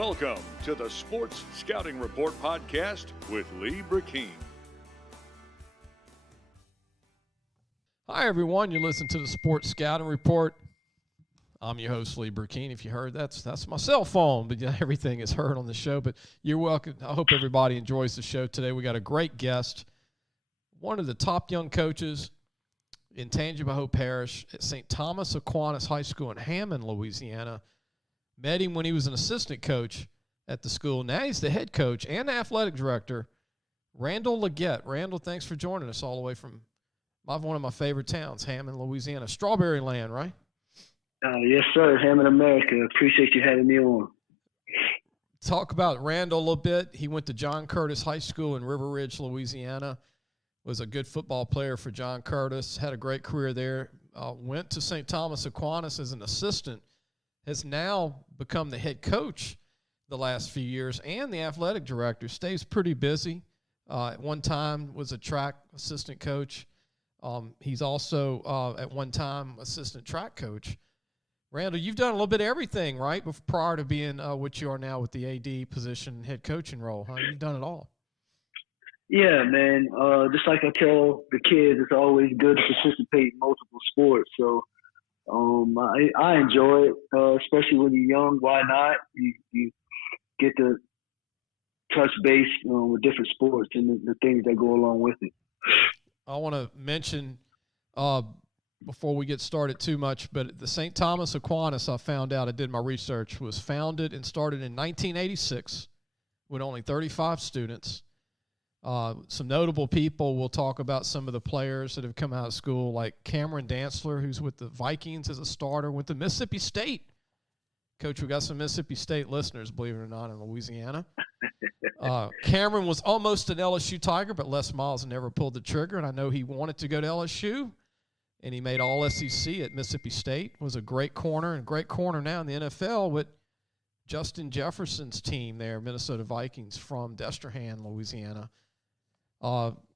Welcome to the Sports Scouting Report podcast with Lee Brecheen. Hi, everyone. You listen to the Sports Scouting Report. I'm your host, Lee Brecheen. If you heard, that's my cell phone, but everything is heard on the show. But you're welcome. I hope everybody enjoys the show today. We got a great guest, one of the top young coaches in Tangipahoa Parish at St. Thomas Aquinas High School in Hammond, Louisiana. Met him when he was an assistant coach at the school. Now he's the head coach and the athletic director, Randell Legette. Randell, thanks for joining us all the way from one of my favorite towns, Hammond, Louisiana. Strawberry land, right? Yes, sir. Hammond, America. Appreciate you having me on. Talk about Randell a little bit. He went to John Curtis High School in River Ridge, Louisiana. Was a good football player for John Curtis. Had a great career there. Went to St. Thomas Aquinas as an assistant. Has now become the head coach the last few years and the athletic director. Stays pretty busy. At one time was a track assistant coach. He's also, at one time, assistant track coach. Randell, you've done a little bit of everything, right, prior to being what you are now with the AD position, head coaching role, huh? You've done it all. Yeah, man. Just like I tell the kids, it's always good to participate in multiple sports. So I enjoy it, especially when you're young. Why not? You get to touch base with different sports and the things that go along with it. I want to mention before we get started too much, but the St. Thomas Aquinas, I found out, I did my research, was founded and started in 1986 with only 35 students. Some notable people, we'll talk about some of the players that have come out of school, like Cameron Dantzler, who's with the Vikings as a starter, went to Mississippi State. Coach, we got some Mississippi State listeners, believe it or not, in Louisiana. Cameron was almost an LSU Tiger, but Les Miles never pulled the trigger, and I know he wanted to go to LSU, and he made all SEC at Mississippi State. Was a great corner, and great corner now in the NFL with Justin Jefferson's team there, Minnesota Vikings, from Destrehan, Louisiana.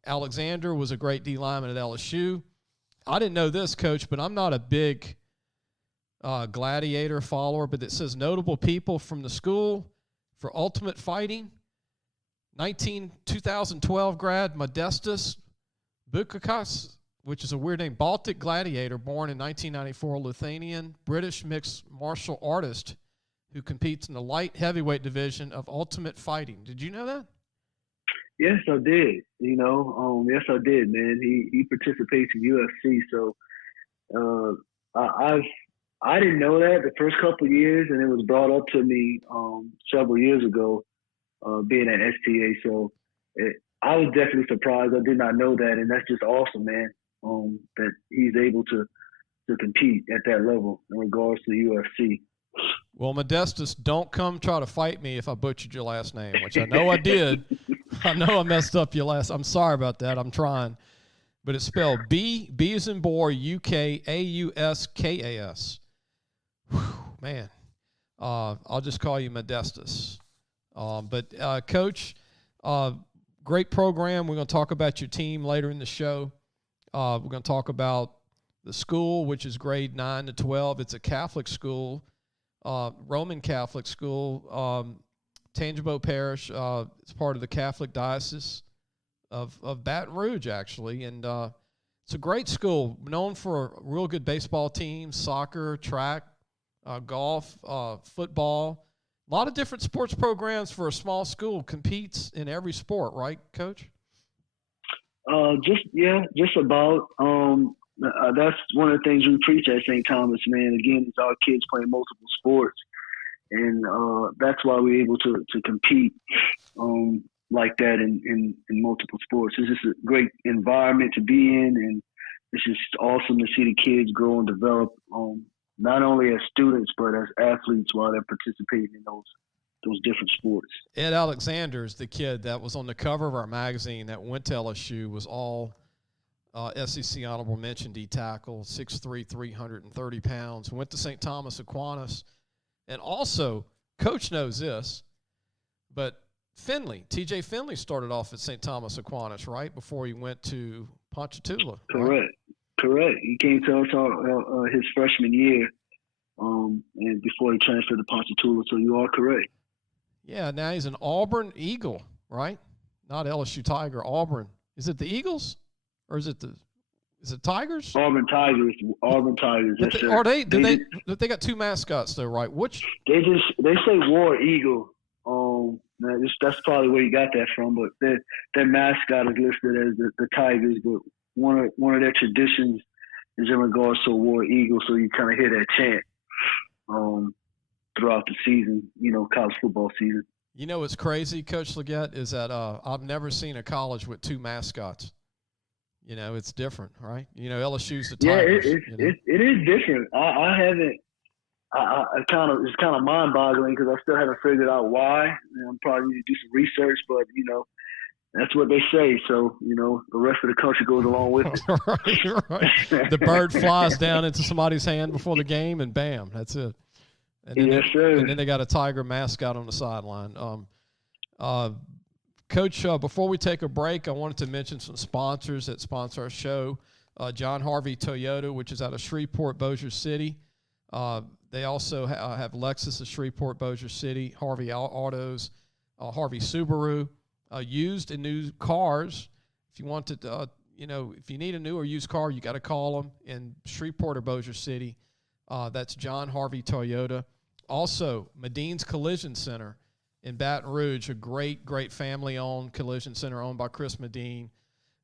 Alexander was a great D lineman at LSU. I didn't know this, Coach, but I'm not a big gladiator follower, but it says notable people from the school for Ultimate Fighting. 2012 grad Modestus Bukakas, which is a weird name, Baltic gladiator, born in 1994, Lithuanian, British mixed martial artist who competes in the light heavyweight division of Ultimate Fighting. Did you know that? Yes, I did. Yes, I did, man. He participates in UFC, so I didn't know that the first couple of years, and it was brought up to me several years ago, being at STA. So I was definitely surprised. I did not know that, and that's just awesome, man. That he's able to compete at that level in regards to the UFC. Well, Modestus, don't come try to fight me if I butchered your last name, which I know I did. I know I messed up your last. I'm sorry about that. I'm trying. But it's spelled B as in boy, Ukauskas. Man, I'll just call you Modestus. But Coach, great program. We're going to talk about your team later in the show. We're going to talk about the school, which is grade 9 to 12. It's a Catholic school. Roman Catholic school, Tangipahoa Parish. It's part of the Catholic Diocese of Baton Rouge, actually. And it's a great school, known for a real good baseball team, soccer, track, golf, football. A lot of different sports programs for a small school. Competes in every sport, right, Coach? Just about. That's one of the things we preach at St. Thomas, man. Again, it's our kids playing multiple sports, and that's why we're able to compete like that in multiple sports. It's just a great environment to be in, and it's just awesome to see the kids grow and develop, not only as students but as athletes while they're participating in those different sports. Ed Alexander is the kid that was on the cover of our magazine that went to LSU, was all SEC honorable mention D tackle, 6'3", 330 pounds, went to St. Thomas Aquinas. And also, Coach knows this, but TJ Finley started off at St. Thomas Aquinas, right, before he went to Ponchatoula. Correct. He came to us his freshman year, and before he transferred to Ponchatoula, so you are correct. Yeah, now he's an Auburn Eagle, right? Not LSU Tiger, Auburn. Is it the Eagles or is it Tigers? Auburn Tigers. Auburn Tigers. Yes, sir. Are they? They got two mascots though, right? Which? They say War Eagle. That's probably where you got that from. But their mascot is listed as the Tigers. But one of their traditions is in regards to War Eagle. So you kind of hear that chant throughout the season. College football season. You know what's crazy, Coach Legette, is that I've never seen a college with two mascots. It's different, right? LSU's the Tigers. Yeah, it is different. I haven't. It's kind of mind-boggling because I still haven't figured out why. I'm probably need to do some research, but that's what they say. So the rest of the country goes along with it. right. The bird flies down into somebody's hand before the game, and bam, that's it. And then yes, sir. And then they got a Tiger mascot on the sideline. Coach, before we take a break, I wanted to mention some sponsors that sponsor our show. John Harvey Toyota, which is out of Shreveport, Bossier City. They also have Lexus of Shreveport, Bossier City, Harvey Autos, Harvey Subaru, used and new cars. If you want to, if you need a new or used car, you got to call them in Shreveport or Bossier City. That's John Harvey Toyota. Also, Medine's Collision Center in Baton Rouge, a great family-owned collision center owned by Chris Medine,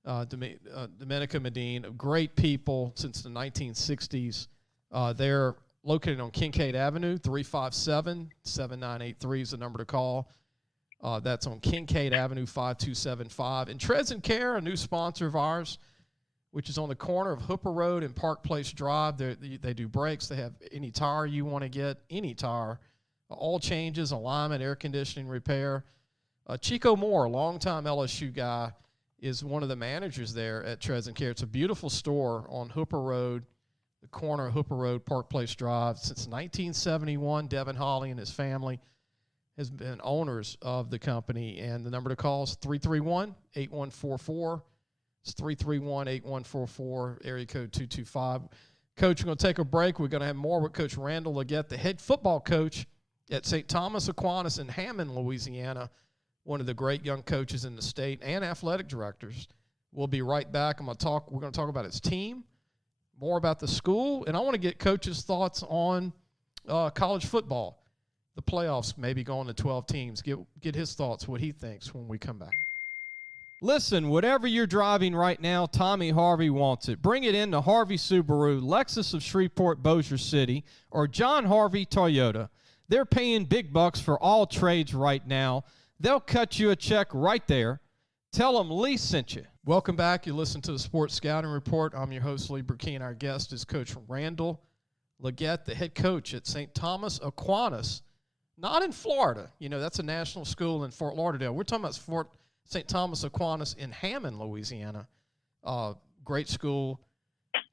Domenica Medine, great people since the 1960s. They're located on Kincaid Avenue, 357-7983 is the number to call. That's on Kincaid Avenue, 5275. And Treads and Care, a new sponsor of ours, which is on the corner of Hooper Road and Park Place Drive. They do brakes. They have any tire you want to get, any tire. All changes, alignment, air conditioning, repair. Chico Moore, longtime LSU guy, is one of the managers there at Treads and Care. It's a beautiful store on Hooper Road, the corner of Hooper Road, Park Place Drive. Since 1971, Devin Hawley and his family has been owners of the company. And the number to call is 331-8144. It's 331-8144, area code 225. Coach, we're going to take a break. We're going to have more with Coach Randell Legette, the head football coach at St. Thomas Aquinas in Hammond, Louisiana, one of the great young coaches in the state and athletic directors. We'll be right back. We're going to talk about his team, more about the school, and I want to get Coach's thoughts on college football, the playoffs, maybe going to 12 teams. Get his thoughts, what he thinks when we come back. Listen, whatever you're driving right now, Tommy Harvey wants it. Bring it in to Harvey Subaru, Lexus of Shreveport, Bossier City, or John Harvey Toyota. They're paying big bucks for all trades right now. They'll cut you a check right there. Tell them Lee sent you. Welcome back. You listen to the Sports Scouting Report. I'm your host, Lee Brecheen. Our guest is Coach Randell Legette, the head coach at St. Thomas Aquinas, not in Florida. That's a national school in Fort Lauderdale. We're talking about St. Thomas Aquinas in Hammond, Louisiana. Great school.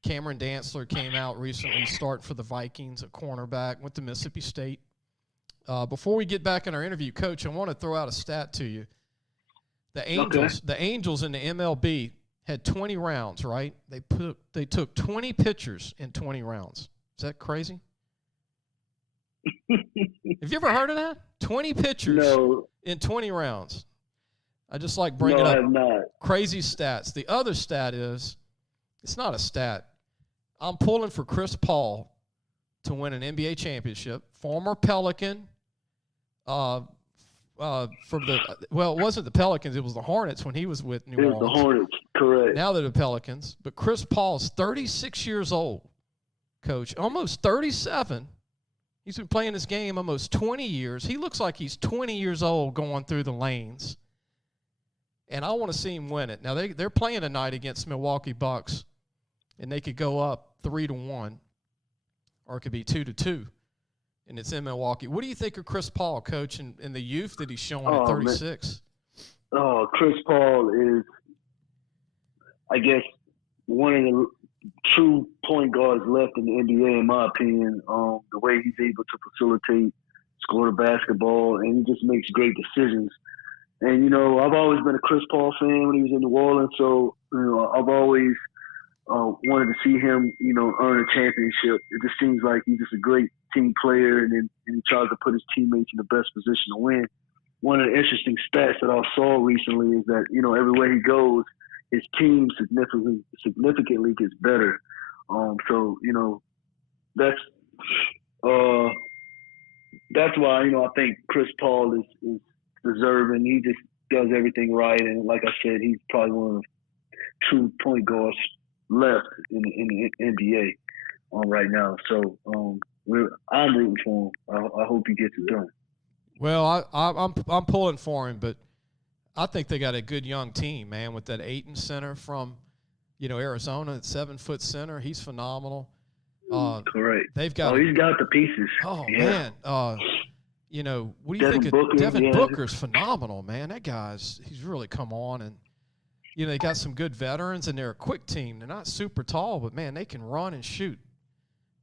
Cameron Dantzler came out recently, starting for the Vikings, a cornerback, went to Mississippi State. Before we get back in our interview, Coach, I want to throw out a stat to you. The Angels in the MLB had 20 rounds, right? They took 20 pitchers in 20 rounds. Is that crazy? Have you ever heard of that? 20 pitchers in 20 rounds. I just like bringing up crazy stats. The other stat is, it's not a stat. I'm pulling for Chris Paul to win an NBA championship. Former Pelican. It wasn't the Pelicans. It was the Hornets when he was with New Orleans. It was the Hornets, correct. Now they're the Pelicans. But Chris Paul's 36 years old, Coach. Almost 37. He's been playing this game almost 20 years. He looks like he's 20 years old going through the lanes. And I want to see him win it. Now, they're playing tonight against Milwaukee Bucks, and they could go up 3-1, or it could be 2-2, and it's in Milwaukee. What do you think of Chris Paul, Coach, and the youth that he's showing at 36? Man. Chris Paul is, I guess, one of the true point guards left in the NBA, in my opinion. The way he's able to facilitate, score the basketball, and he just makes great decisions. And, I've always been a Chris Paul fan when he was in New Orleans, so, I've always wanted to see him, earn a championship. It just seems like he's just a great team player, and he tries to put his teammates in the best position to win. one of the interesting stats that I saw recently is that, everywhere he goes, his team significantly gets better. So, that's why, I think Chris Paul is deserving. He just does everything right. And like I said, he's probably one of the true point guards left in the NBA right now. So I'm rooting for him. I hope he gets it done. Well, I'm pulling for him, but I think they got a good young team, man, with that Ayton center from, Arizona, that 7-foot center. He's phenomenal. Correct. They've got. He's got the pieces. Oh yeah. Man. What do you think of Devin Booker's phenomenal, man? That he's really come on, and they got some good veterans, and they're a quick team. They're not super tall, but man, they can run and shoot.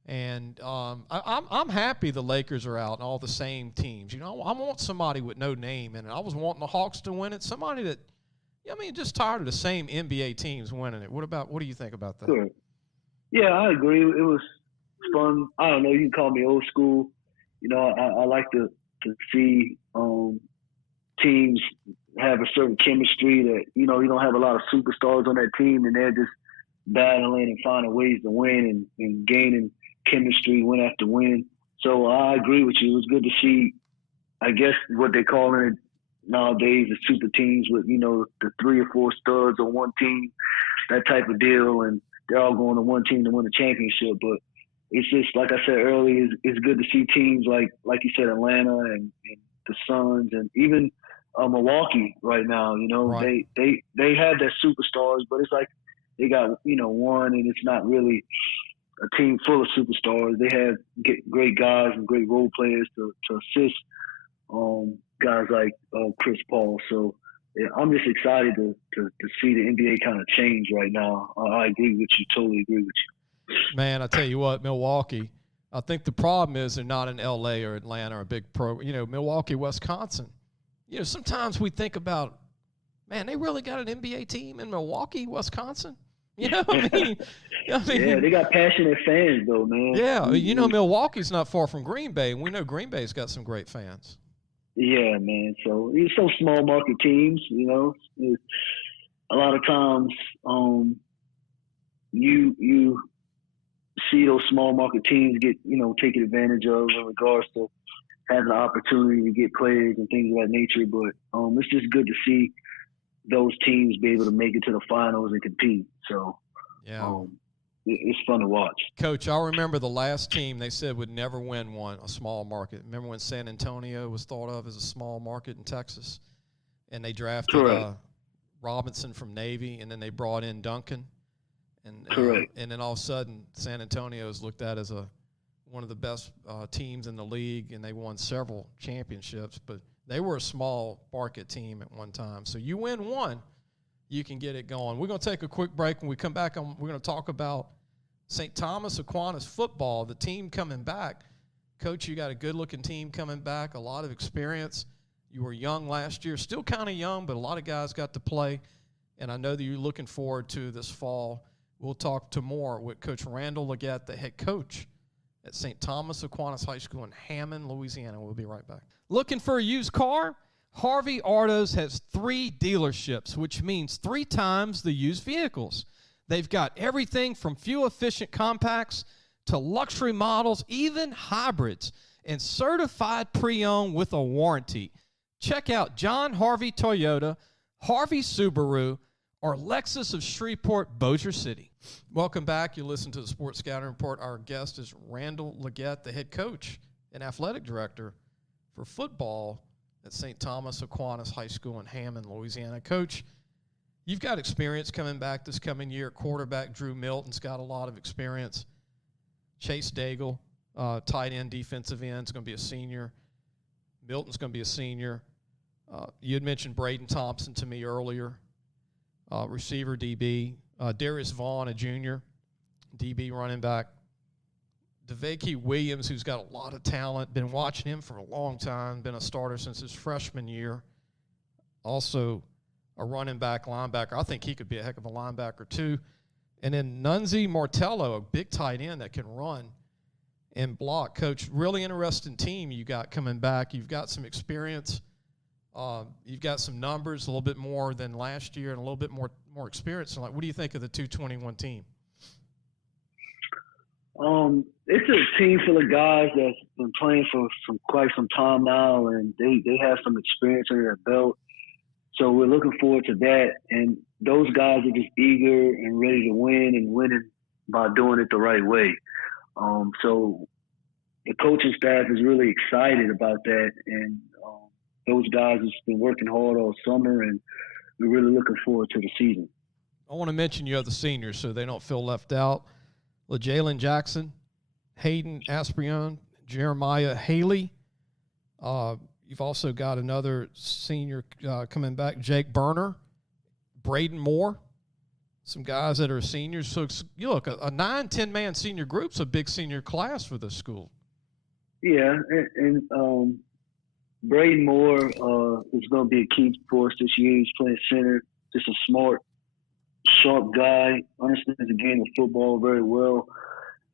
And I'm happy the Lakers are out and all the same teams. I want somebody with no name in it. I was wanting the Hawks to win it. Somebody that, just tired of the same NBA teams winning it. What do you think about that? Sure. Yeah, I agree. It was fun. I don't know. You can call me old school. I like to see teams have a certain chemistry that, you don't have a lot of superstars on that team and they're just battling and finding ways to win and gaining chemistry win after win. So I agree with you. It was good to see, I guess, what they call it nowadays, the super teams with, the 3 or 4 studs on one team, that type of deal. And they're all going to one team to win the championship. But it's just, like I said earlier, it's good to see teams like you said, Atlanta and the Suns and even Milwaukee right now. Right. They have their superstars, but it's like they got, one, and it's not really a team full of superstars. They have great guys and great role players to assist guys like Chris Paul. So yeah, I'm just excited to see the NBA kind of change right now. I agree with you. Totally agree with you. Man, I tell you what, Milwaukee, I think the problem is they're not in L.A. or Atlanta or a big pro. Milwaukee, Wisconsin. Sometimes we think about, man, they really got an NBA team in Milwaukee, Wisconsin. Yeah, they got passionate fans, though, man. Yeah, Milwaukee's not far from Green Bay, and we know Green Bay's got some great fans. Yeah, man. So it's so small market teams, a lot of times you see those small market teams get, taken advantage of in regards to having the opportunity to get players and things of that nature. But it's just good to see those teams be able to make it to the finals and compete. So yeah, it's fun to watch. Coach, I remember the last team they said would never win a small market. Remember when San Antonio was thought of as a small market in Texas, and they drafted Robinson from Navy, and then they brought in Duncan. And then all of a sudden, San Antonio is looked at as one of the best teams in the league, and they won several championships. But they were a small market team at one time. So you win one, you can get it going. We're going to take a quick break. When we come back, we're going to talk about St. Thomas Aquinas football, the team coming back. Coach, you got a good-looking team coming back, a lot of experience. You were young last year, still kind of young, but a lot of guys got to play. And I know that you're looking forward to this fall. We'll talk to more with Coach Randell Legette, the head coach at St. Thomas Aquinas High School in Hammond, Louisiana. We'll be right back. Looking for a used car? Harvey Autos has 3 dealerships, which means 3 times the used vehicles. They've got everything from fuel-efficient compacts to luxury models, even hybrids, and certified pre-owned with a warranty. Check out John Harvey Toyota, Harvey Subaru, or Lexus of Shreveport, Bossier City. Welcome back. You listen to the Sports Scouting Report. Our guest is Randell Legette, the head coach and athletic director for football at St. Thomas Aquinas High School in Hammond, Louisiana. Coach, you've got experience coming back this coming year. Quarterback Drew Milton's got a lot of experience. Chase Daigle, tight end, defensive end, is going to be a senior. Milton's going to be a senior. You had mentioned Braden Thompson to me earlier. Receiver DB, Darius Vaughn, a junior, DB running back. DeVakey Williams, who's got a lot of talent, been watching him for a long time, been a starter since his freshman year. Also a running back, linebacker. I think he could be a heck of a linebacker too. And then Nunzi Martello, a big tight end that can run and block. Coach, really interesting team you got coming back. You've got some experience. You've got some numbers, a little bit more than last year, and a little bit more experience. So, what do you think of the 221 team? It's a team full of guys that's been playing for quite some time now, and they have some experience under their belt. So we're looking forward to that. And those guys are just eager and ready to win and winning by doing it the right way. So the coaching staff is really excited about that. And those guys have been working hard all summer, and we're really looking forward to the season. I want to mention you have the seniors so they don't feel left out. LeJalen Jackson, Hayden Asprion, Jeremiah Haley. You've also got another senior coming back, Jake Berner, Braden Moore, some guys that are seniors. So, you look, a 9-10-man senior group's a big senior class for this school. Yeah, and Braden Moore is going to be a key for us this year. He's playing center, just a smart, sharp guy, understands the game of football very well.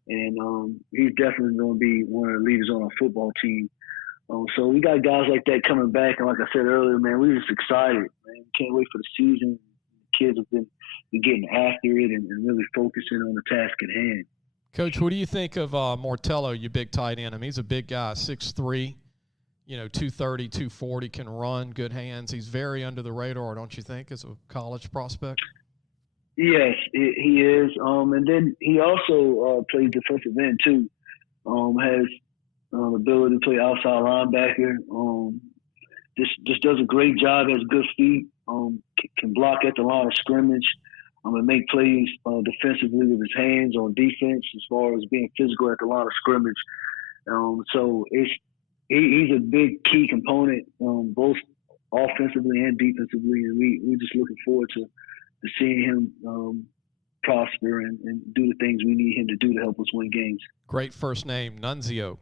And he's definitely going to be one of the leaders on our football team. So we got guys like that coming back. And like I said earlier, man, we're just excited, man. Can't wait for the season. The kids have been getting after it and really focusing on the task at hand. Coach, what do you think of Martello, your big tight end? I mean, he's a big guy, 6'3", 230, 240, can run, good hands. He's very under the radar, don't you think, as a college prospect? Yes, he is. And then he also plays defensive end, too. Has ability to play outside linebacker. Just does a great job, has good feet, can block at the line of scrimmage, and make plays defensively with his hands on defense as far as being physical at the line of scrimmage. So he's a big key component, both offensively and defensively, and we're just looking forward to seeing him prosper and do the things we need him to do to help us win games. Great first name, Nunzio.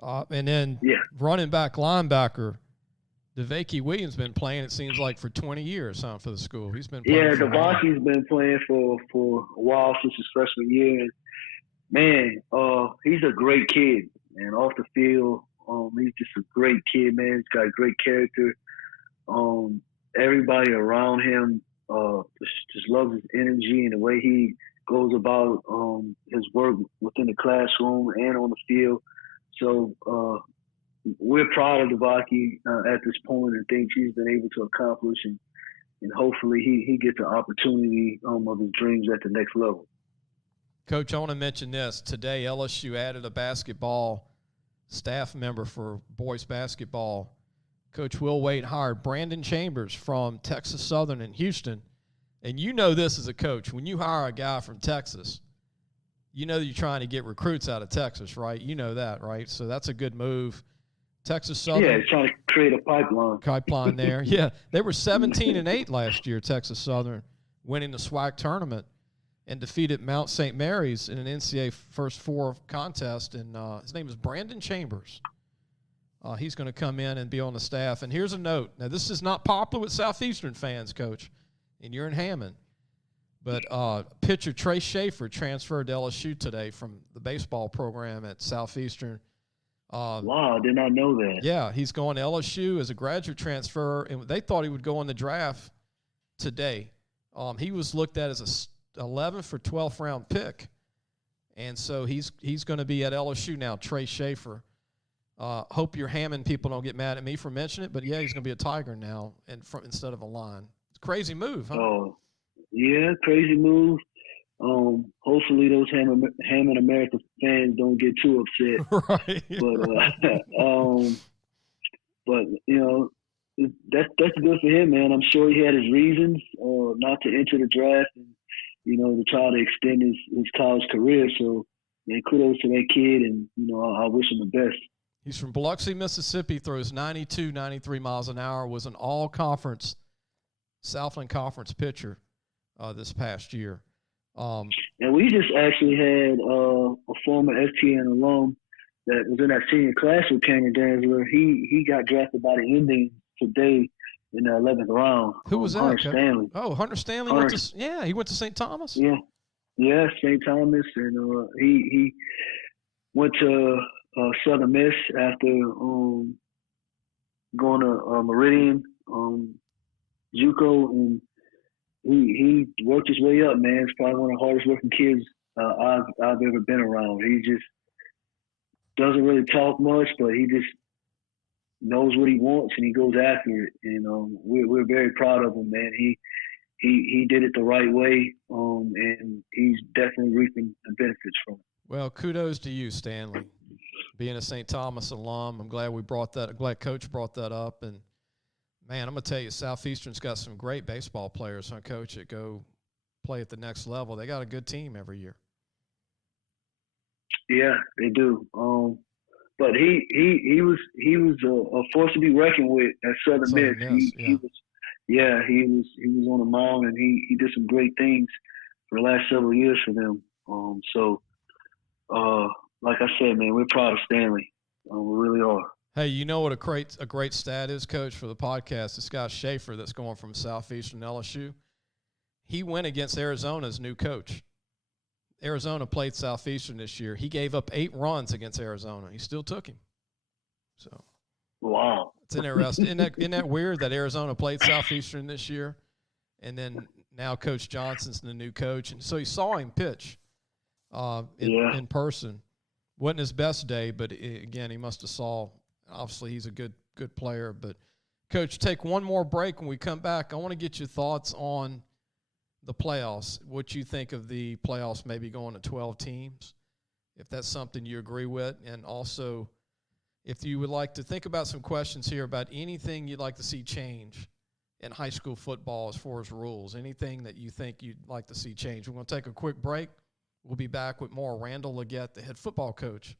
And then running back, linebacker, DeVakey Williams been playing, it seems like, for 20 years for the school. He's been playing. Yeah, DeVakey's been playing for a while since his freshman year. And, man, he's a great kid. And off the field, he's just a great kid, man. He's got great character. Everybody around him just loves his energy and the way he goes about his work within the classroom and on the field. So we're proud of DeVakey at this point and think he's been able to accomplish, and hopefully he gets an opportunity of his dreams at the next level. Coach, I want to mention this. Today, LSU added a basketball staff member for boys basketball. Coach Will Wade hired Brandon Chambers from Texas Southern in Houston. And you know this as a coach. When you hire a guy from Texas, you know you're trying to get recruits out of Texas, right? You know that, right? So that's a good move. Texas Southern. Yeah, trying to create a pipeline. Pipeline there. Yeah, they were 17-8 last year, Texas Southern, winning the SWAC tournament and defeated Mount St. Mary's in an NCAA First Four contest. And his name is Brandon Chambers. He's going to come in and be on the staff. And here's a note. Now, this is not popular with Southeastern fans, Coach, and you're in Hammond. But pitcher Trey Shaffer transferred to LSU today from the baseball program at Southeastern. Wow, I did not know that. Yeah, he's going to LSU as a graduate transfer, and they thought he would go in the draft today. He was looked at as a 11th or 12th round pick, and so he's going to be at LSU now, Trey Shaffer. Hope your Hammond people don't get mad at me for mentioning it, but yeah, he's going to be a Tiger now instead of a Lion. It's a crazy move, huh? Oh, yeah, crazy move. Hopefully those Hammond America fans don't get too upset. Right. But you know, that's good for him, man. I'm sure he had his reasons not to enter the draft and, to try to extend his college career. So, man, kudos to that kid, and, I wish him the best. He's from Biloxi, Mississippi, throws 92, 93 miles an hour, was an all-conference, Southland Conference pitcher this past year. And we just actually had a former STN alum that was in that senior class with Cameron Danzler. He got drafted by the Indians today in the 11th round. Who was that? Hunter Stanley. Oh, Hunter Stanley he went to St. Thomas? Yeah, St. Thomas, and he went to Southern Miss after going to Meridian, JUCO, and he worked his way up, man. He's probably one of the hardest working kids I've ever been around. He just doesn't really talk much, but he just knows what he wants and he goes after it. And we're very proud of him, man. He did it the right way, and he's definitely reaping the benefits from it. Well, kudos to you, Stanley. Being a St. Thomas alum, I'm glad glad Coach brought that up. And, man, I'm going to tell you, Southeastern's got some great baseball players, huh, Coach, that go play at the next level. They got a good team every year. Yeah, they do. But he was a force to be reckoned with at Southern Miss. He was on the mound, and he did some great things for the last several years for them. Like I said, man, we're proud of Stanley. We really are. Hey, you know what a great stat is, Coach, for the podcast? This guy Schaeffer that's going from Southeastern LSU. He went against Arizona's new coach. Arizona played Southeastern this year. He gave up 8 runs against Arizona. He still took him. So, wow, it's interesting. Isn't that weird that Arizona played Southeastern this year, and then now Coach Johnson's the new coach, and so he saw him pitch in person. Wasn't his best day, but again, he must have saw. Obviously, he's a good player. But Coach, take one more break. When we come back, I want to get your thoughts on the playoffs, what you think of the playoffs maybe going to 12 teams, if that's something you agree with, and also if you would like to think about some questions here about anything you'd like to see change in high school football as far as rules, anything that you think you'd like to see change. We're going to take a quick break. We'll be back with more Randell Legette, the head football coach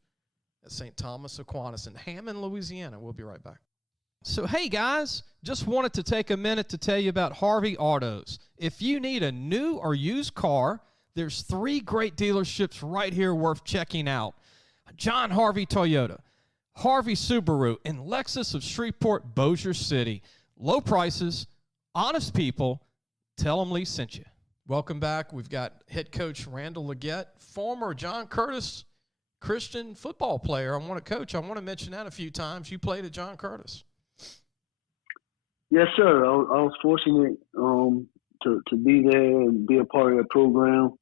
at St. Thomas Aquinas in Hammond, Louisiana. We'll be right back. So, hey, guys, just wanted to take a minute to tell you about Harvey Autos. If you need a new or used car, there's 3 great dealerships right here worth checking out. John Harvey Toyota, Harvey Subaru, and Lexus of Shreveport, Bossier City. Low prices, honest people. Tell them Lee sent you. Welcome back. We've got head coach Randell Legette, former John Curtis Christian football player. I want to mention that a few times. You played at John Curtis. Yes, sir. I was fortunate to be there and be a part of that program.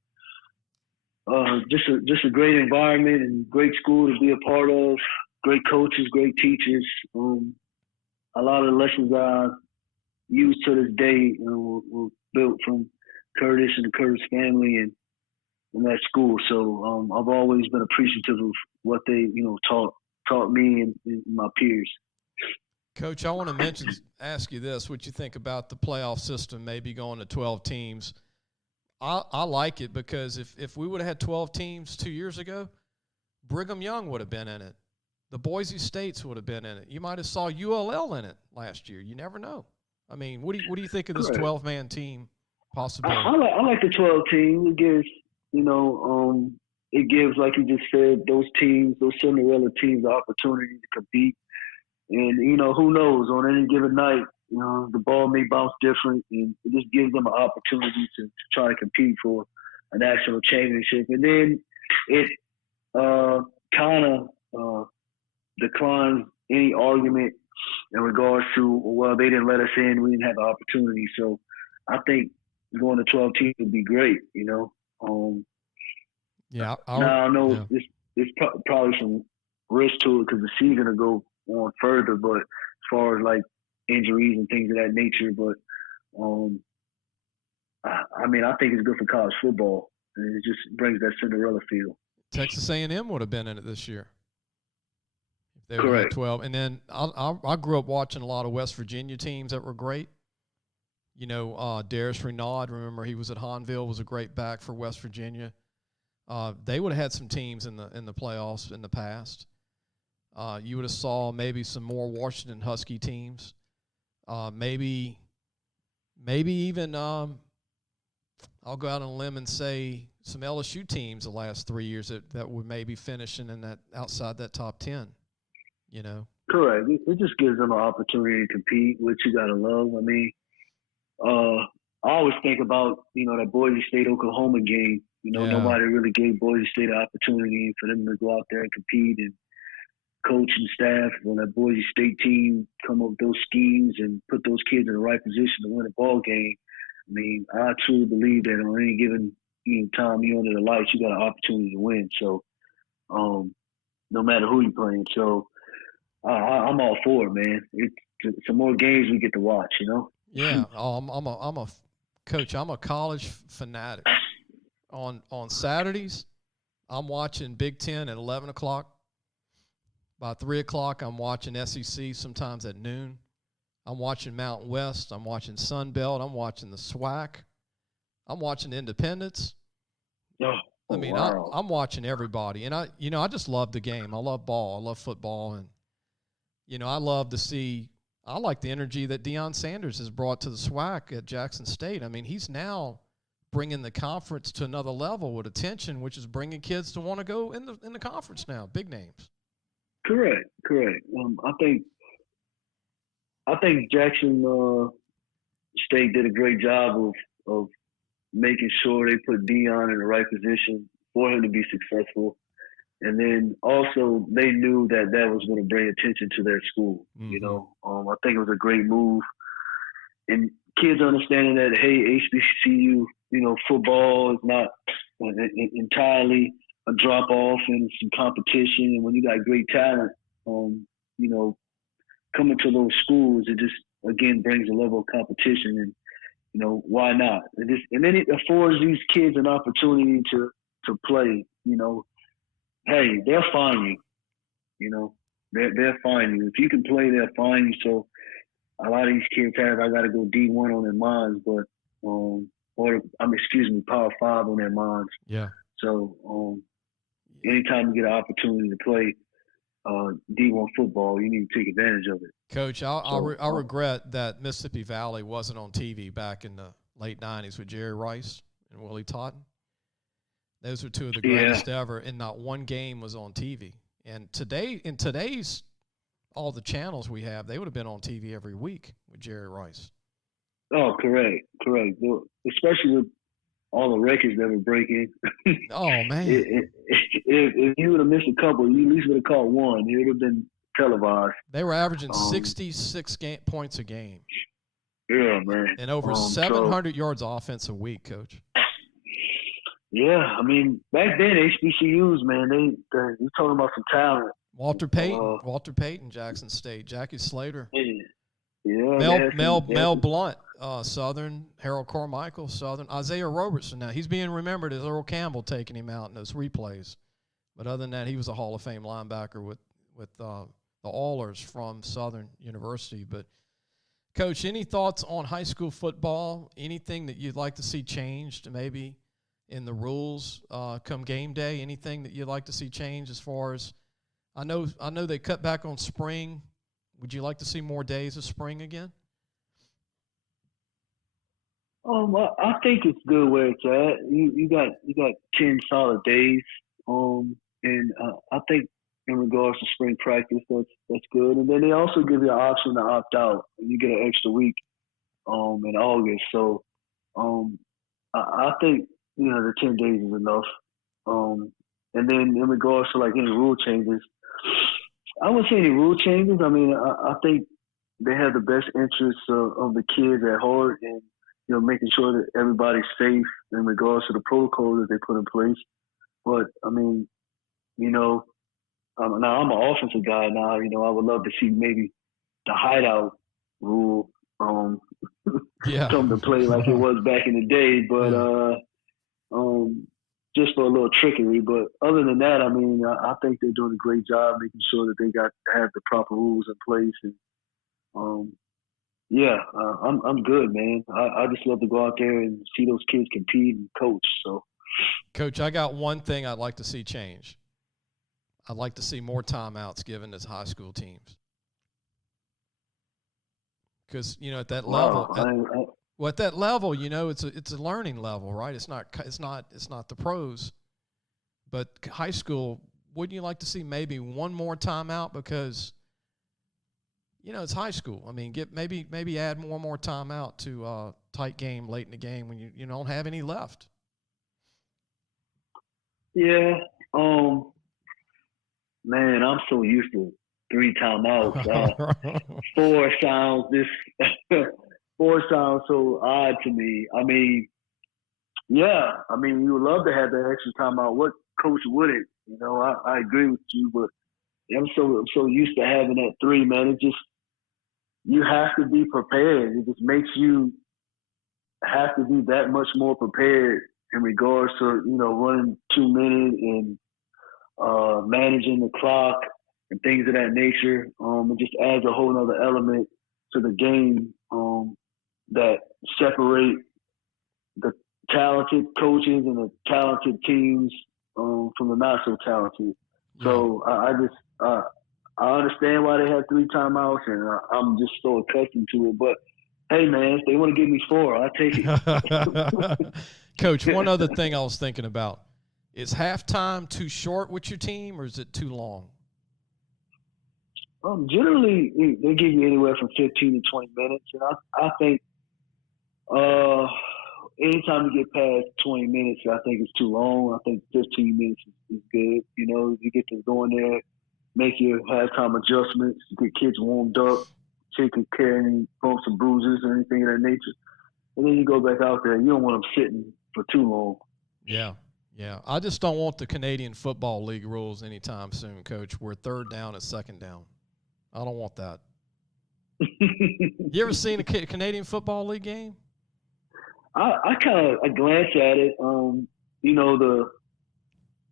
Just a great environment and great school to be a part of. Great coaches, great teachers. A lot of the lessons I use to this day were built from Curtis and the Curtis family and that school. So I've always been appreciative of what they taught me and my peers. Coach, I want to ask you this, what you think about the playoff system maybe going to 12 teams. I like it because if we would have had 12 teams 2 years ago, Brigham Young would have been in it. The Boise States would have been in it. You might have saw ULL in it last year. You never know. I mean, what do you think of this 12-man team possibility? I like the 12 team. It gives, like you just said, those teams, those Cinderella teams, the opportunity to compete. And, who knows, on any given night, the ball may bounce different, and it just gives them an opportunity to try to compete for a national championship. And then it kind of declines any argument in regards to, well, they didn't let us in, we didn't have the opportunity. So I think going to 12 teams would be great, Yeah. Now I know there's probably some risk to it because the season will go on further, but as far as like injuries and things of that nature, but I think it's good for college football, and it just brings that Cinderella feel. Texas A&M would have been in it this year if they Correct. Were at 12. And then I grew up watching a lot of West Virginia teams that were great. Darius Renaud, remember he was at Hahnville, was a great back for West Virginia. They would have had some teams in the playoffs in the past. You would have saw maybe some more Washington Husky teams. Maybe even I'll go out on a limb and say some LSU teams the last 3 years that were maybe finishing in that outside that top 10. Correct. It just gives them an opportunity to compete, which you gotta love. I mean, I always think about that Boise State Oklahoma game. Nobody really gave Boise State an opportunity for them to go out there and compete, and coaching staff, when that Boise State team come up with those schemes and put those kids in the right position to win a ball game. I mean, I truly believe that on any given time you're under the lights, you got an opportunity to win. So, no matter who you're playing. So, I'm all for it, man. It's some more games we get to watch, you know? Yeah. Coach, I'm a college fanatic. On Saturdays, I'm watching Big Ten at 11 o'clock. By 3 o'clock, I'm watching SEC, sometimes at noon. I'm watching Mountain West. I'm watching Sun Belt. I'm watching the SWAC. I'm watching Independence. I mean, wow. I'm watching everybody. And I just love the game. I love ball. I love football. And, I love to see – I like the energy that Deion Sanders has brought to the SWAC at Jackson State. I mean, he's now bringing the conference to another level with attention, which is bringing kids to want to go in the conference now, big names. Correct. I think Jackson State did a great job of making sure they put Deion in the right position for him to be successful. And then also they knew that was going to bring attention to their school. Mm-hmm. I think it was a great move. And kids understanding that, hey, HBCU, football is not entirely a drop off and some competition. And when you got great talent, coming to those schools, it just, again, brings a level of competition. And, why not? And then it affords these kids an opportunity to play, Hey, they'll find you. They'll find you. If you can play, they'll find you. So a lot of these kids I got to go D1 on their minds, but Power 5 on their minds. Yeah. So anytime you get an opportunity to play D1 football, you need to take advantage of it. Coach, I regret that Mississippi Valley wasn't on TV back in the late 90s with Jerry Rice and Willie Totten. Those were two of the greatest ever, and not one game was on TV. And in today's all the channels we have, they would have been on TV every week with Jerry Rice. Oh, correct. Especially with all the records that were breaking. Oh, man. If you would have missed a couple, you at least would have caught one. It would have been televised. They were averaging 66 points a game. Yeah, man. And over 700 yards offense a week, Coach. Yeah, I mean, back then, HBCUs, man, you're talking about some talent. Walter Payton, Jackson State. Jackie Slater. Yeah. Mel Blunt, Southern. Harold Carmichael, Southern. Isaiah Robertson. Now, he's being remembered as Earl Campbell taking him out in those replays. But other than that, he was a Hall of Fame linebacker with the Allers from Southern University. But, Coach, any thoughts on high school football? Anything that you'd like to see changed maybe in the rules come game day? Anything that you'd like to see change as far as – I know they cut back on spring. Would you like to see more days of spring again? I think it's good where it's at. You got 10 solid days. And I think in regards to spring practice, that's good. And then they also give you an option to opt out, and you get an extra week in August. So I think the 10 days is enough. And then in regards to like any rule changes, I wouldn't say any rule changes. I mean, I think they have the best interests of the kids at heart, and making sure that everybody's safe in regards to the protocol that they put in place. But I mean, now I'm an offensive guy now. I would love to see maybe the hideout rule come to play like it was back in the day. But just for a little trickery. But other than that, I mean, I think they're doing a great job making sure that they have the proper rules in place. And I'm good, man. I just love to go out there and see those kids compete and coach. So, Coach, I got one thing I'd like to see change. I'd like to see more timeouts given to high school teams. Because at that level, at that level, it's a learning level, right? It's not the pros, but high school. Wouldn't you like to see maybe one more timeout because it's high school? I mean, maybe add more timeout to a tight game late in the game when you don't have any left. Yeah. Man, I'm so used to 3 timeouts. 4 sounds four sounds so odd to me. I mean, yeah, I mean, you would love to have that extra timeout. What coach wouldn't? You know, I agree with you, but I'm so used to having that 3, man. It just, you have to be prepared. It just makes you have to be that much more prepared in regards to, you know, running 2 minutes and managing the clock and things of that nature. It just adds a whole other element to the game that separate the talented coaches and the talented teams from the not so talented. So I understand why they have 3 timeouts, and I'm just so accustomed to it. But hey, man, if they want to give me 4, I'll take it. Coach, one other thing I was thinking about. Is halftime too short with your team, or is it too long? Generally, they give you anywhere from 15 to 20 minutes. And I think anytime you get past 20 minutes, I think it's too long. I think 15 minutes is good. You know, you get to go in there, make your halftime adjustments, get kids warmed up, taking care of any bumps and bruises or anything of that nature. And then you go back out there. You don't want them sitting for too long. Yeah. Yeah, I just don't want the Canadian Football League rules anytime soon, Coach, where 3rd down is 2nd down. I don't want that. You ever seen a Canadian Football League game? I kind of glanced at it. You know,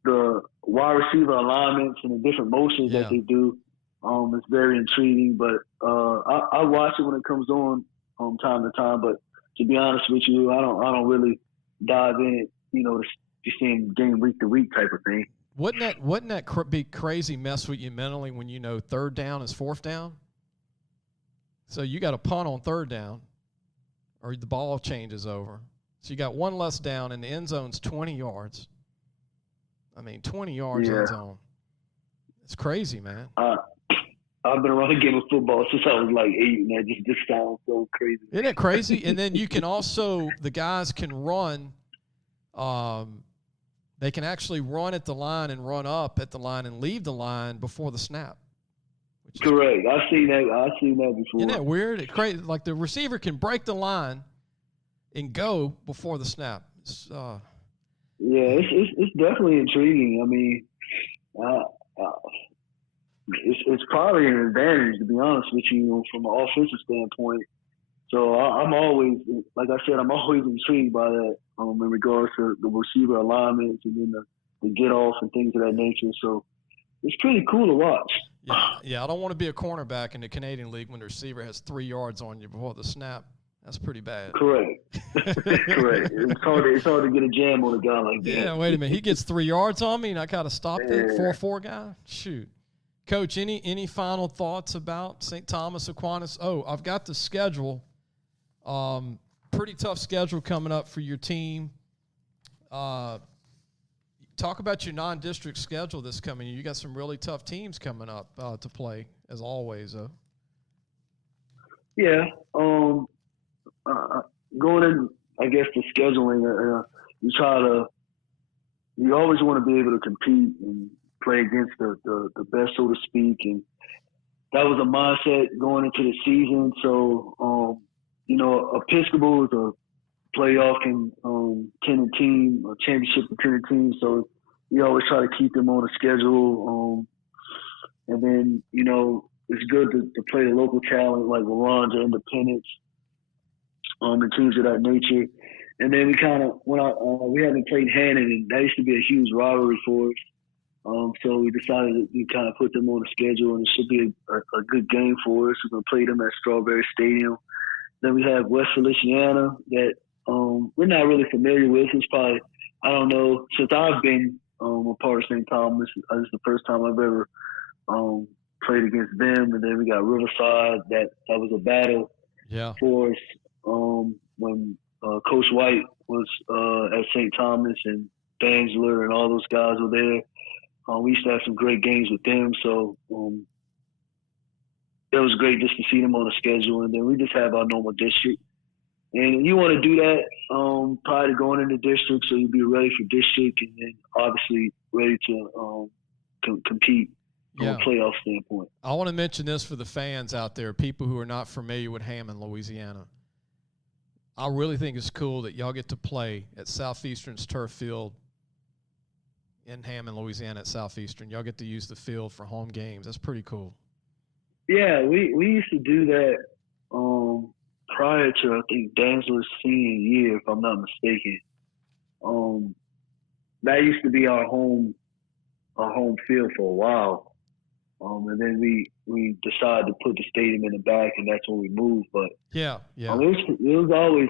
the wide receiver alignments and the different motions that they do. It's very intriguing, but I watch it when it comes on time to time. But to be honest with you, I don't really dive in it. You know, you're seeing game week to week type of thing. Wouldn't that be crazy mess with you mentally when you know 3rd down is 4th down? So you got a punt on 3rd down, or the ball changes over. So you got 1 less down, and the end zone's 20 yards. I mean, 20 yards end zone. It's crazy, man. I've been around the game of football since I was like 8, and that just sounds so crazy. Isn't it crazy? And then you can also, the guys can run. They can actually run at the line and run up at the line and leave the line before the snap. Correct. I've seen that before. Isn't that weird? It's crazy. Like the receiver can break the line and go before the snap. It's definitely intriguing. I mean, it's probably an advantage, to be honest with you, from an offensive standpoint. So I'm always, like I said, I'm always intrigued by that in regards to the receiver alignments and then the get off and things of that nature. So it's pretty cool to watch. Yeah, I don't want to be a cornerback in the Canadian League when the receiver has 3 yards on you before the snap. That's pretty bad. Correct. Correct. It's hard to get a jam on a guy like that. Yeah, wait a minute. He gets 3 yards on me, and I got to stop the 4-4 guy? Shoot. Coach, any final thoughts about St. Thomas Aquinas? Oh, I've got the schedule. Pretty tough schedule coming up for your team. Talk about your non-district schedule this coming year. You got some really tough teams coming up to play, as always. Yeah. Going in, I guess, the scheduling, you always want to be able to compete and play against the best, so to speak. And that was a mindset going into the season. So, Episcopal is a playoff contending team, a championship contending team. So you always try to keep them on the schedule. And then, it's good to play the local talent like Waranja, Independence, and teams of that nature. And then we kind of we haven't played Hammond, and that used to be a huge rivalry for us. So we decided to kind of put them on the schedule, and it should be a good game for us. We're going to play them at Strawberry Stadium. Then we have West Feliciana that we're not really familiar with. It's probably, I don't know, since I've been a part of St. Thomas, this is the first time I've ever played against them. And then we got Riverside. That was a battle for us when Coach White was at St. Thomas, and Bangler and all those guys were there. We used to have some great games with them. So it was great just to see them on the schedule. And then we just have our normal district. And you want to do that prior to going into district, so you'll be ready for district, and then obviously ready to compete from a playoff standpoint. I want to mention this for the fans out there, people who are not familiar with Hammond, Louisiana. I really think it's cool that y'all get to play at Southeastern's turf field in Hammond, Louisiana at Southeastern. Y'all get to use the field for home games. That's pretty cool. Yeah, we used to do that prior to, I think, Danzler's senior year, if I'm not mistaken. That used to be our home field for a while. And then we decided to put the stadium in the back, and that's when we moved. But yeah. It was always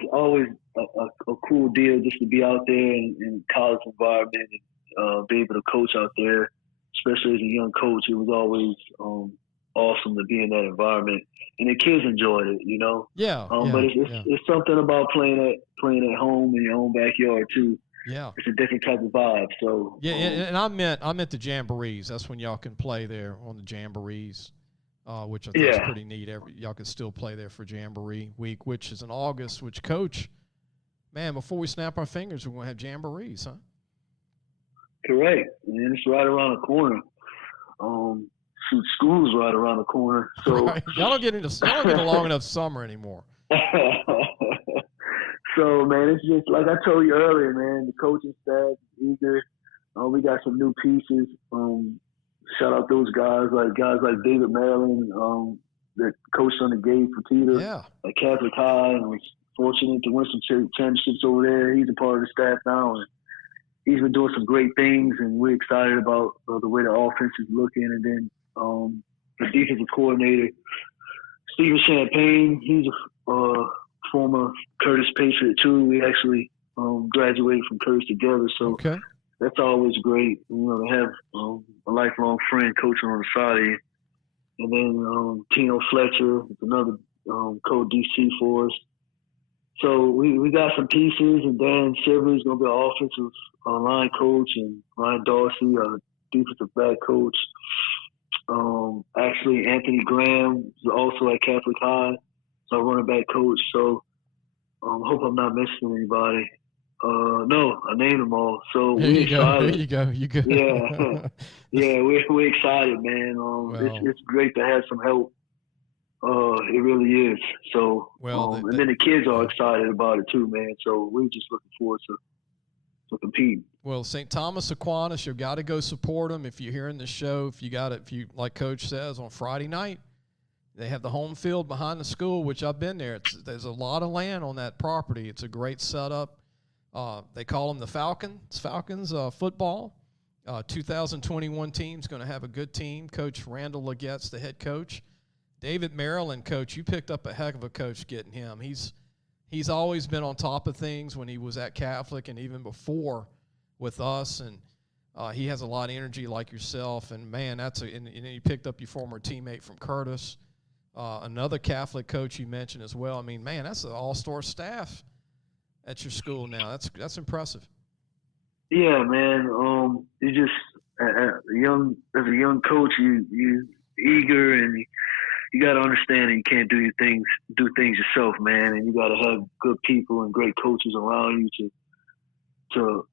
a cool deal just to be out there in college environment and be able to coach out there, especially as a young coach. It was always awesome to be in that environment, and the kids enjoyed it, you know. But it's something about playing at home in your own backyard too. Yeah, it's a different type of vibe. So and I meant the jamborees. That's when y'all can play there on the jamborees, which I think is pretty neat. Y'all can still play there for Jamboree Week, which is in August. Which, Coach, man, before we snap our fingers, we're gonna have jamborees, huh? Correct, and it's right around the corner. School's right around the corner, so right. Y'all don't get a long enough summer anymore. So, man, it's just like I told you earlier, man. The coaching staff is eager. We got some new pieces. Shout out those guys like David Maryland, that coached on the Gate for Peter at Catholic High, and was fortunate to win some championships over there. He's a part of the staff now, and he's been doing some great things, and we're excited about the way the offense is looking. And then the defensive coordinator, Stephen Champagne, he's a former Curtis Patriot too. We actually graduated from Curtis together, so that's always great. You know, to have a lifelong friend coaching on the side of you. And then Tino Fletcher, another co-DC for us. So we got some pieces, and Dan Silver is going to be our offensive line coach, and Ryan Dorsey, our defensive back coach. Actually, Anthony Graham is also at Catholic High, so our running back coach. So hope I'm not missing anybody. No, I named them all. So we're excited. There you go. Yeah, we're excited, man. It's great to have some help. It really is. So, and then the kids are excited about it too, man. So we're just looking forward to competing. Well, St. Thomas Aquinas, you've got to go support them. If you're hearing the show, if you like Coach says, on Friday night, they have the home field behind the school, which I've been there. There's a lot of land on that property. It's a great setup. They call them the Falcons football. 2021 team's going to have a good team. Coach Randell Legette's the head coach. David Maryland, Coach, you picked up a heck of a coach getting him. He's always been on top of things when he was at Catholic and even before with us, and he has a lot of energy like yourself. And, man, and you picked up your former teammate from Curtis, another Catholic coach you mentioned as well. I mean, man, that's an all-star staff at your school now. That's impressive. Yeah, man. You just as a young coach, you eager, and you got to understand that you can't do things yourself, man. And you got to have good people and great coaches around you to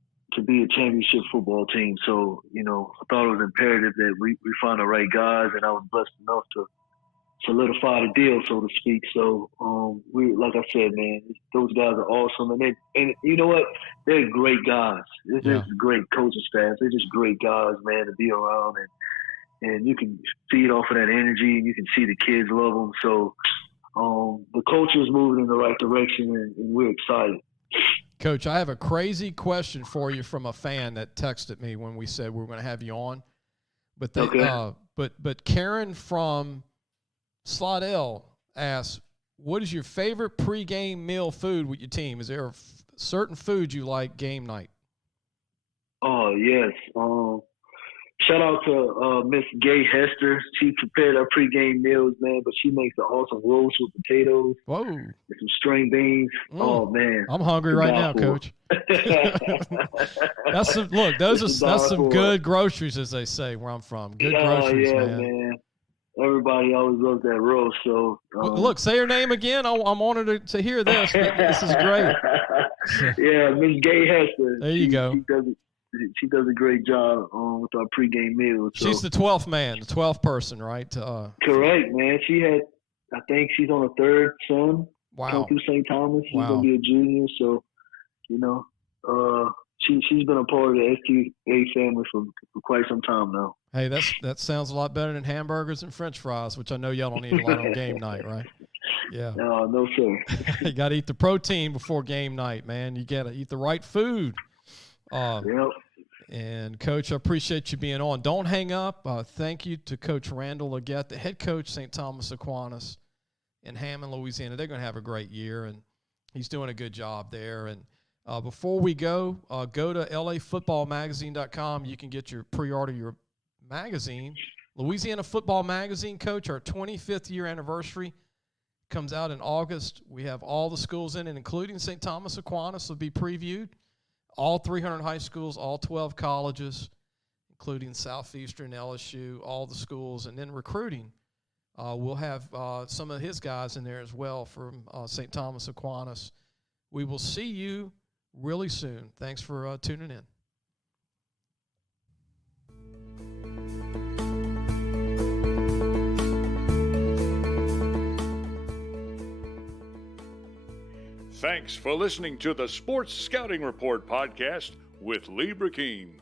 be a championship football team. So, you know, I thought it was imperative that we find the right guys, and I was blessed enough to solidify the deal, so to speak. So, like I said, man, those guys are awesome, and you know what? They're great guys. It's just great coaching staff. They're just great guys, man, to be around, and you can feed off of that energy, and you can see the kids love them. So, the culture is moving in the right direction, and we're excited. Coach, I have a crazy question for you from a fan that texted me when we said we were going to have you on, but but Karen from Slidell asks, what is your favorite pregame meal food with your team? Is there a certain food you like game night? Oh, yes. Shout out to Miss Gay Hester. She prepared our pregame meals, man, but she makes an awesome roast with potatoes. Whoa. And some string beans. Oh, man. I'm hungry right now, Coach. That's some good groceries, as they say where I'm from. Good groceries, man. Everybody always loves that roast. So look, say her name again. I'm honored to hear this. This is great. Yeah, Miss Gay Hester. There you go. she does a great job with our pregame meals. So. She's the 12th man, the 12th person, right? Correct, man. I think she's on a third son. Wow. Come through St. Thomas. She's gonna be a junior, so she's been a part of the STA family for quite some time now. Hey, that sounds a lot better than hamburgers and French fries, which I know y'all don't eat a lot on game night, right? Yeah. No, sir. You got to eat the protein before game night, man. You got to eat the right food. Yep. And, Coach, I appreciate you being on. Don't hang up. Thank you to Coach Randell Legette, the head coach, St. Thomas Aquinas in Hammond, Louisiana. They're going to have a great year, and he's doing a good job there. And before we go to lafootballmagazine.com. You can get your pre-order your magazine. Louisiana Football Magazine, Coach, our 25th year anniversary comes out in August. We have all the schools in it, including St. Thomas Aquinas will be previewed. All 300 high schools, all 12 colleges, including Southeastern, LSU, all the schools, and then recruiting. We'll have some of his guys in there as well from St. Thomas Aquinas. We will see you really soon. Thanks for tuning in. Thanks for listening to the Sports Scouting Report podcast with Brecheen.